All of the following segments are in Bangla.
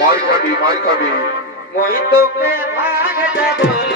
মাইকাবি মাইকাবি। মই তোকে ভাগ দেবো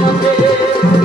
মধ্যে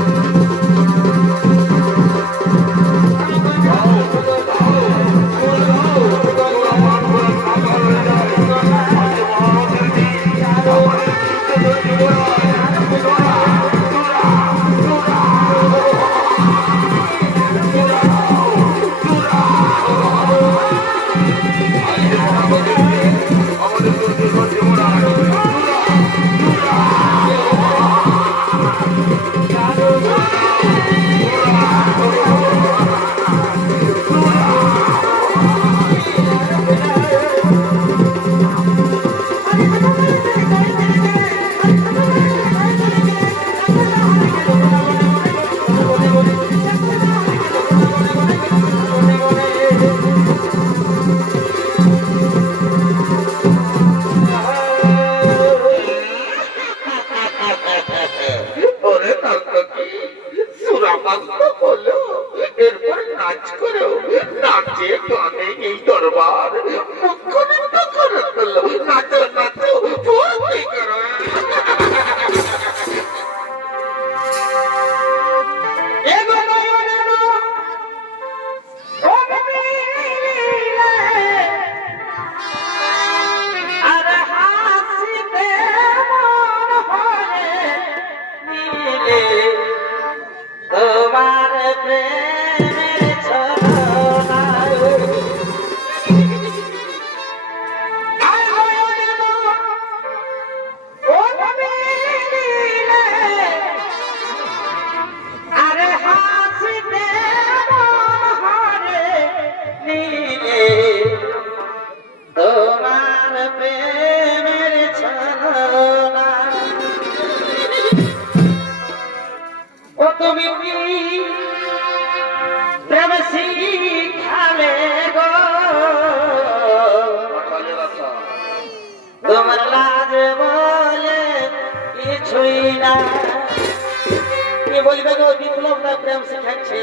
কি ওই বিপ্লব না প্রেম শিখাচ্ছে।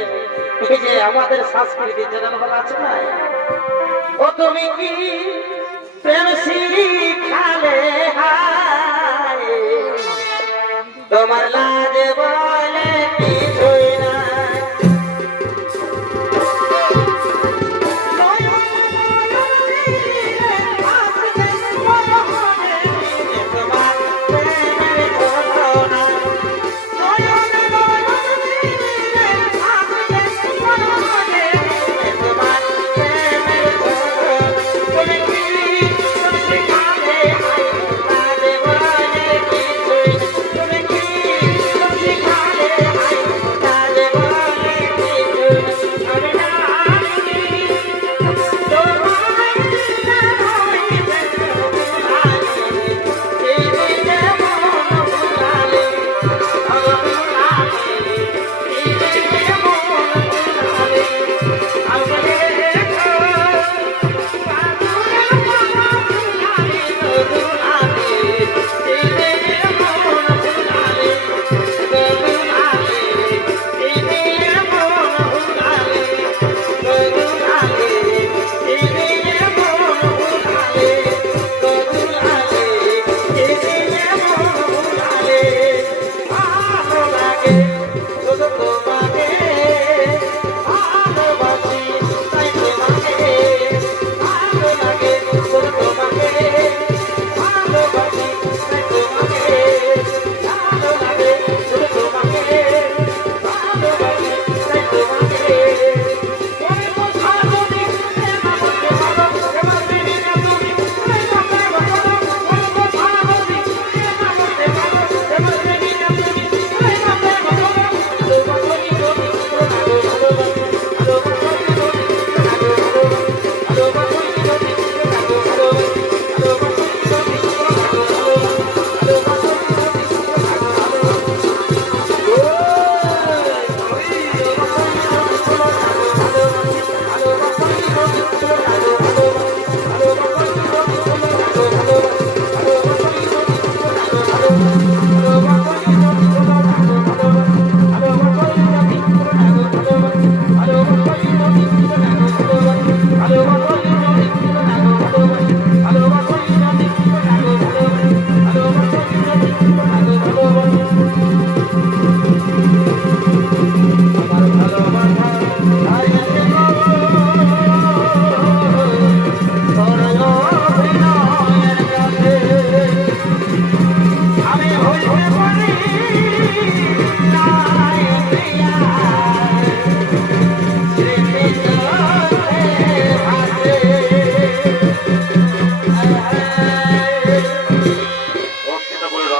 এই যে আমাদের সংস্কৃতি যেন বলা আছে না? ও তুমি কি প্রেম শিখালে হায়? তোমার লাজ